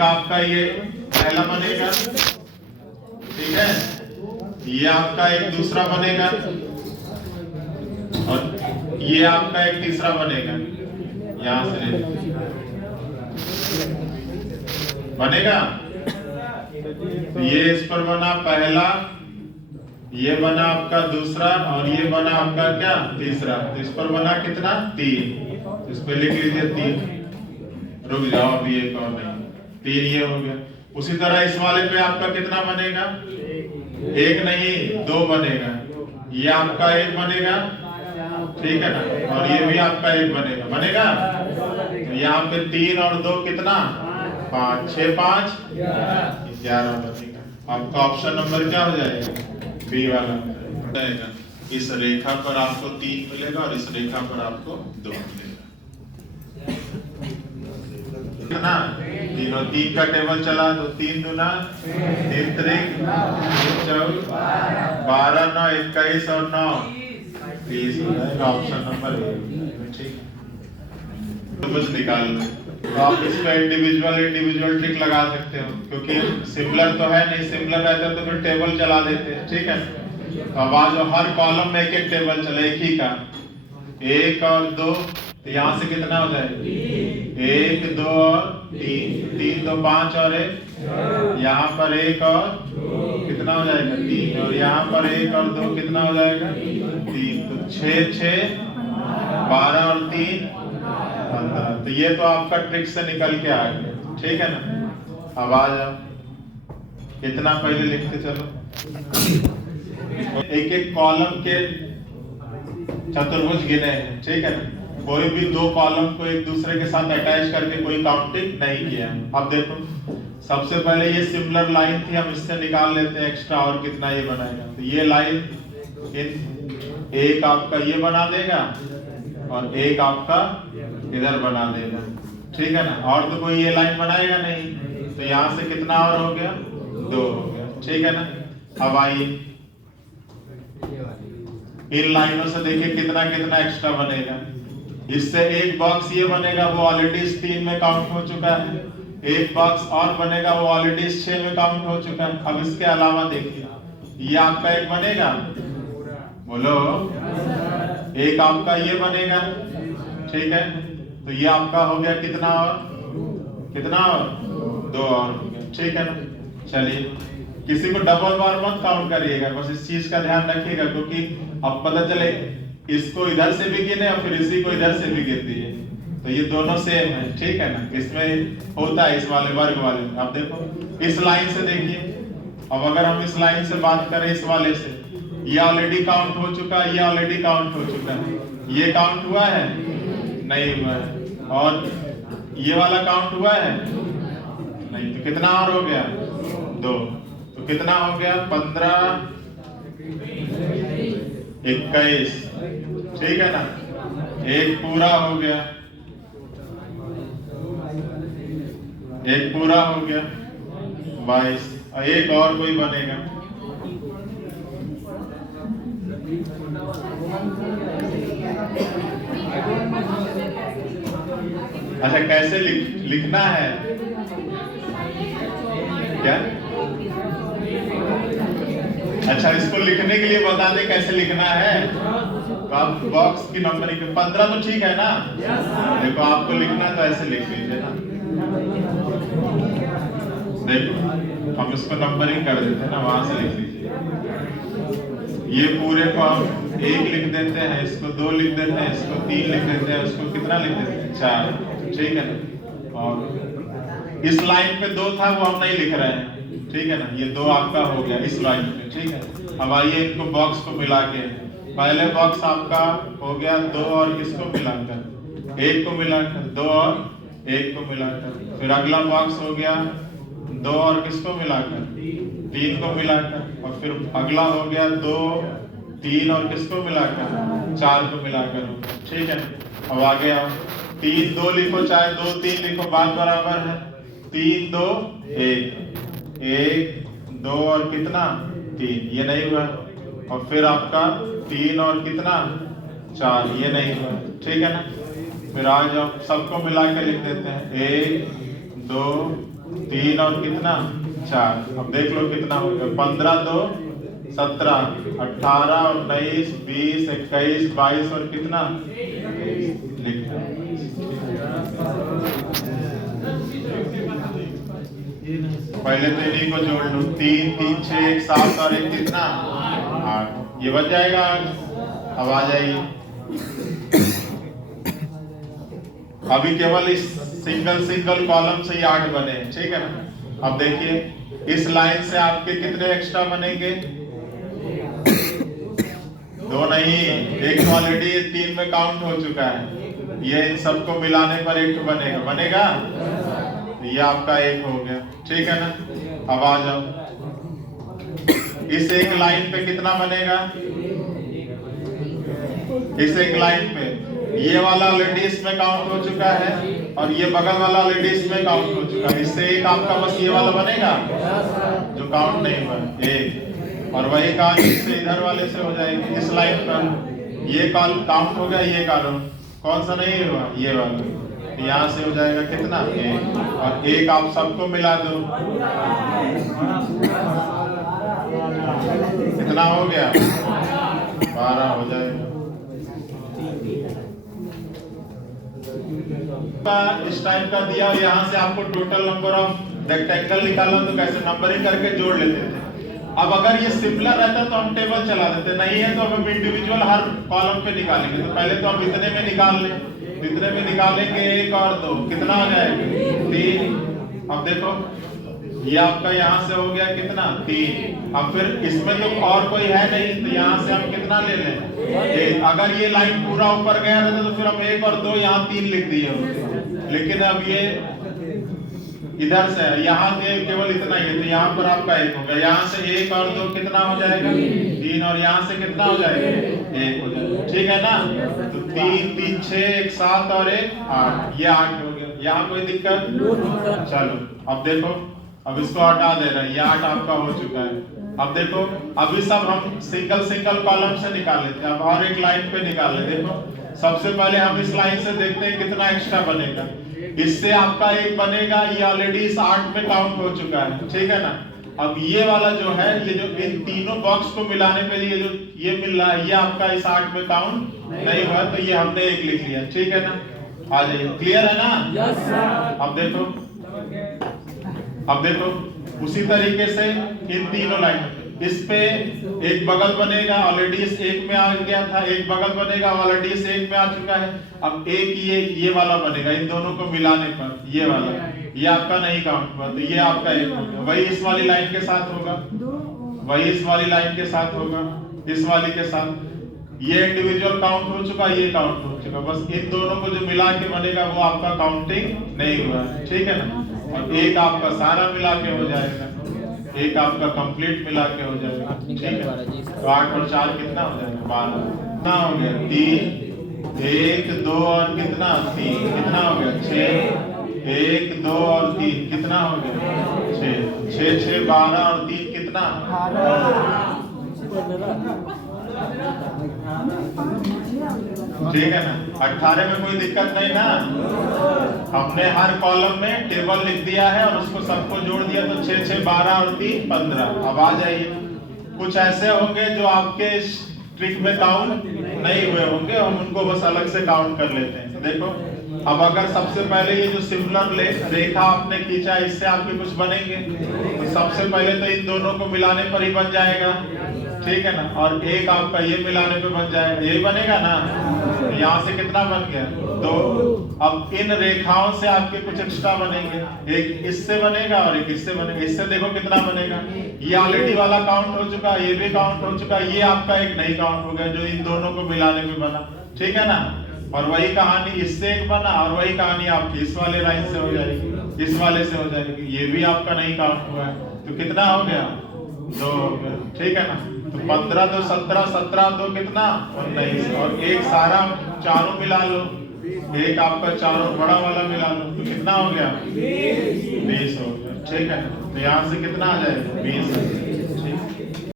आपका ये पहला बनेगा, ठीक है। ये आपका एक दूसरा बनेगा और ये आपका एक तीसरा बनेगा। यहां से बनेगा। ये इस पर बना पहला, ये बना आपका दूसरा और ये बना आपका क्या तीसरा। तो इस पर बना कितना 3। इस पे लिख लीजिए 3। रुक जाओ अभी एक और नहीं, 3 ये हो गया। उसी तरह इस वाले पे आपका कितना बनेगा, 1 नहीं 2 बनेगा। ये आपका 1 बनेगा, ठीक है ना, और ये भी आपका 1 बनेगा। बनेगा तो यहाँ पे 3 और 2 कितना 5, 6 5 11 बनेगा। आपका ऑप्शन नंबर क्या हो जाएगा, बी वाला हो जाएगा। इस रेखा पर आपको 3 मिलेगा और इस रेखा पर आपको 2 मिलेगा ना। 3 और 3 का टेबल चला तो 3 दूना 3 त्रिक 4 12 9 21 और 9 30 हो जाएगा। ऑप्शन नंबर ए, ठीक है। तो बस निकाल लो। तो आप इसका इंडिविजुअल ट्रिक लगा सकते हो, क्योंकि सिमिलर तो है नहीं। सिमिलर रहता तो फिर टेबल चला देते हैं, ठीक है। तो अब आज हर कॉलम में एक टेबल चले, एक ही का 1 और 2। तो यहाँ से कितना हो जाएगा 1 2 और 3, 3 2 5 और 1। यहाँ पर 1 और कितना हो जाएगा 3, और यहाँ पर 1 और 2 कितना हो जाएगा 3। तो 6 6 12 और 3 15। तो ये तो आपका ट्रिक से निकल के आ गया, ठीक है ना। अब आ जाओ, कितना पहले लिखते चलो। एक एक कॉलम के चतुर्भुज गिने हैं, ठीक है ना। कोई भी 2 कॉलम को एक दूसरे के साथ अटैच करके कोई काउंटिंग नहीं किया। अब देखो, सबसे पहले ये सिमिलर लाइन थी, हम इससे निकाल लेते हैं एक्स्ट्रा और कितना ये बनाएगा। तो ये लाइन एक आपका ये बना देगा और एक आपका इधर बना देगा, ठीक है ना। और तो कोई ये लाइन बनाएगा नहीं, तो यहां से कितना और हो गया 2 हो गया, ठीक है ना। अब आइए इन लाइनों से देखिए कितना कितना एक्स्ट्रा बनेगा। इससे एक बॉक्स ये बनेगा, वो ऑलरेडी इस 3 में काउंट हो चुका है। एक बॉक्स और बनेगा, वो ऑलरेडी इस 6 में काउंट हो चुका है। अब इसके अलावा देखिए ये आपका एक बनेगा, बोलो एक आपका ये बनेगा, ठीक है। तो ये आपका हो गया कितना और 2 और हो गया, ठीक है ना। चलिए, किसी को डबल बार मत काउंट करिएगा, बस इस चीज का ध्यान रखिएगा, क्योंकि अब पता चले इसको इधर से भी गिने और फिर इसी को इधर से भी गिर दिए, तो ये दोनों सेम है, ठीक है ना। इसमें होता है इस वाले वर्ग वाले में। अब देखो इस लाइन से देखिए, अब अगर हम इस लाइन से बात करें इस वाले से, ये ऑलरेडी काउंट हो चुका है, ये ऑलरेडी काउंट हो चुका है। ये काउंट हुआ है नहीं हुआ है, और ये वाला काउंट हुआ है नहीं। तो कितना और हो गया 2। तो कितना हो गया 15 21, ठीक है ना। एक पूरा हो गया, एक पूरा हो गया 22, और एक और कोई बनेगा। अच्छा, कैसे लिखना है क्या? अच्छा, इसको लिखने के लिए बता दे कैसे लिखना है। तो आप बॉक्स की नंबरिंग 15 तो ठीक है ना। देखो आपको लिखना तो ऐसे लिख लीजिए ना। देखो हम इसको नंबरिंग कर देते हैं ना, वहां से लिख लीजिए। ये पूरे को हम 1 लिख देते हैं, इसको 2 लिख देते हैं, इसको 3 लिख देते हैं, इसको कितना लिख देते हैं 4, ठीक है ना। और इस लाइन पे 2 था, वो हम नहीं लिख रहे हैं, ठीक है ना। ये 2 आपका हो गया इस लाइन पे, ठीक है। अब आइए इनको बॉक्स को मिला के, पहले बॉक्स आपका हो गया 2 और किसको मिलाकर 1 को मिलाकर, 2 और 1 को मिलाकर। फिर अगला बॉक्स हो गया 2 और किसको मिलाकर 3 को मिलाकर, और फिर अगला हो गया 2 3 और किसको मिलाकर 4 को मिलाकर, ठीक है। अब आगे आओ, 3 2 लिखो, चाहे 2 3 लिखो, बात बराबर है। 3 2 1 1 2 और कितना 3, ये नहीं हुआ। और फिर आपका 3 और कितना 4, ये नहीं हुआ, ठीक है ना। फिर आज आप सबको मिला के लिख देते हैं 1 2 3 और कितना 4। अब देख लो कितना हो गया, 15 2 17, 18 19 20 21 22 और कितना लिख पहले तो इन्हीं को जोड़ लो, 3 3 6 1 7 और 1 कितना 8, ये बच जाएगा 8। अब आ जाइए, अभी केवल इस सिंगल कॉलम से ही 8 बने, ठीक है ना। अब देखिए इस लाइन से आपके कितने एक्स्ट्रा बनेंगे, 2 नहीं, एक तो ऑलरेडी 3 में काउंट हो चुका है, ये इन सबको मिलाने पर 1 बनेगा, ये आपका 1 हो गया, ठीक है ना। अब आ जाओ, इस एक लाइन पे कितना बनेगा, इस एक लाइन पे ये वाला ऑलरेडी इसमें काउंट हो चुका है और ये बगल वाला ऑलरेडी इसमें काउंट हो चुका है, इससे एक आपका बस ये वाला बनेगा जो काउंट नहीं हुआ, 1। और वही कहानी इससे इधर वाले से हो जाएगी, इस लाइन पर ये कॉल काउंट हो गया, ये कॉलम कौन सा नहीं हुआ, ये वाला, यहाँ से हो जाएगा कितना 1, और 1 आप सबको मिला दो, कितना हो गया 12 हो जाएगा। इस टाइप का दिया, यहाँ से आपको टोटल नंबर ऑफ रेक्टेंगल निकालना, तो कैसे नंबरिंग करके जोड़ लेते थे। अब अगर ये सिमिलर रहता तो हम टेबल चला देते, नहीं है तो हम इंडिविजुअल हर कॉलम पे निकालेंगे। तो पहले तो हम इतने में निकाल लें, इतने में निकालेंगे 1 और 2 कितना आ जाएगा 3। अब देखो ये आपका यहाँ से हो गया कितना 3। अब फिर इसमें तो और कोई है नहीं, तो यहाँ से हम कितना ले लें, अगर ये लाइन पूरा ऊपर गया रहता तो फिर हम 1 और 2 यहाँ 3 लिख दिए होते, लेकिन अब ये इधर से यहाँ से केवल इतना ही है, तो यहाँ पर आपका 1 हो गया, यहाँ से 1 और 2 कितना हो जाएगा 3, और यहाँ से कितना हो जाएगा 1 हो जाएगा, ठीक है ना। तो 3 3 6 1 7 और 1 8, ये 8 हो गया। यहाँ कोई दिक्कत, चलो अब देखो, अब इसको हटा दे रहे हैं, ये 8 आपका हो चुका है। अब देखो अभी सब हम सिंगल कॉलम से निकाल लेते हैं, अब और एक लाइन पे निकाल ले। देखो सबसे पहले हम इस लाइन से देखते हैं कितना एक्स्ट्रा बनेगा, इससे आपका 1 बनेगा, ये ऑलरेडी इस 8 में काउंट हो चुका है, ठीक है ना। अब ये वाला जो है, ये जो इन तीनों बॉक्स को मिलाने पे ये जो ये मिल रहा है, ये आपका इस 8 में काउंट नहीं हुआ, तो ये हमने 1 लिख लिया, ठीक है ना। आ जाइए, क्लियर है ना। Yes sir. अब देखो उसी तरीके से इन तीनों लाइन, इस पे एक बगल बनेगा, ऑलरेडी इस 1 में आ गया था, एक बगल बनेगा ऑलरेडी इस 1 में आ चुका है। अब एक ये वाला बनेगा, इन दोनों को मिलाने पर ये वाला, ये आपका नहीं काउंट हुआ, तो ये आपका 1 हो गया। वही इस वाली लाइन के साथ होगा, वही इस वाली लाइन के साथ होगा, इस वाली के साथ, ये इंडिविजुअल काउंट हो चुका, ये काउंट हो चुका, बस इन दोनों को जो मिला के बनेगा वो आपका काउंटिंग नहीं हुआ, ठीक है ना। और 1 आपका सारा मिला के हो जाएगा, 1 आपका कंप्लीट मिला के हो जाएगा, ठीक है। तो 8 और 4 कितना हो जाएगा 12, कितना हो गया 3 1 2 और कितना 3, कितना हो गया 6 1 2 और 3 कितना हो गया 6 6 6 12 और 3 कितना, ठीक है ना। 18 में कोई दिक्कत नहीं ना, हमने हर कॉलम में टेबल लिख दिया है और उसको सबको जोड़ दिया, तो 6 6 12 और 3 15। अब आ जाइए, कुछ ऐसे होंगे जो आपके ट्रिक में काउंट नहीं हुए होंगे, हम उनको बस अलग से काउंट कर लेते हैं। देखो अब अगर सबसे पहले ये जो सिमिलर रेखा आपने खींचा, इससे आपके कुछ बनेंगे, तो सबसे पहले तो इन दोनों को मिलाने पर ही बन जाएगा, ठीक है ना। और 1 आपका ये मिलाने पे बन जाएगा, ये बनेगा ना, तो यहाँ से कितना बन गया 2। अब इन रेखाओं से आपके कुछ एक्स्ट्रा बनेंगे, एक इससे बनेगा और एक इससे बनेगा, इससे देखो कितना बनेगा, ये ऑलरेडी वाला काउंट हो चुका, ये भी काउंट हो चुका, ये आपका एक नहीं काउंट हो गया जो इन दोनों को मिलाने पे बना, ठीक है ना। और वही कहानी इससे 1 बना, और वही कहानी आपकी इस वाले लाइन से हो जाएगी, इस वाले से हो जाएगी, ये भी आपका नहीं काउंट हुआ है, तो कितना हो गया 2 हो गया, ठीक है ना। तो 15 2 17 17 2 कितना 19, और 1 सारा चारों मिला लो, 1 आपका चारों बड़ा वाला मिला लो, तो कितना हो गया 20 हो गया, ठीक है। तो यहाँ से कितना आ जाएगा 20।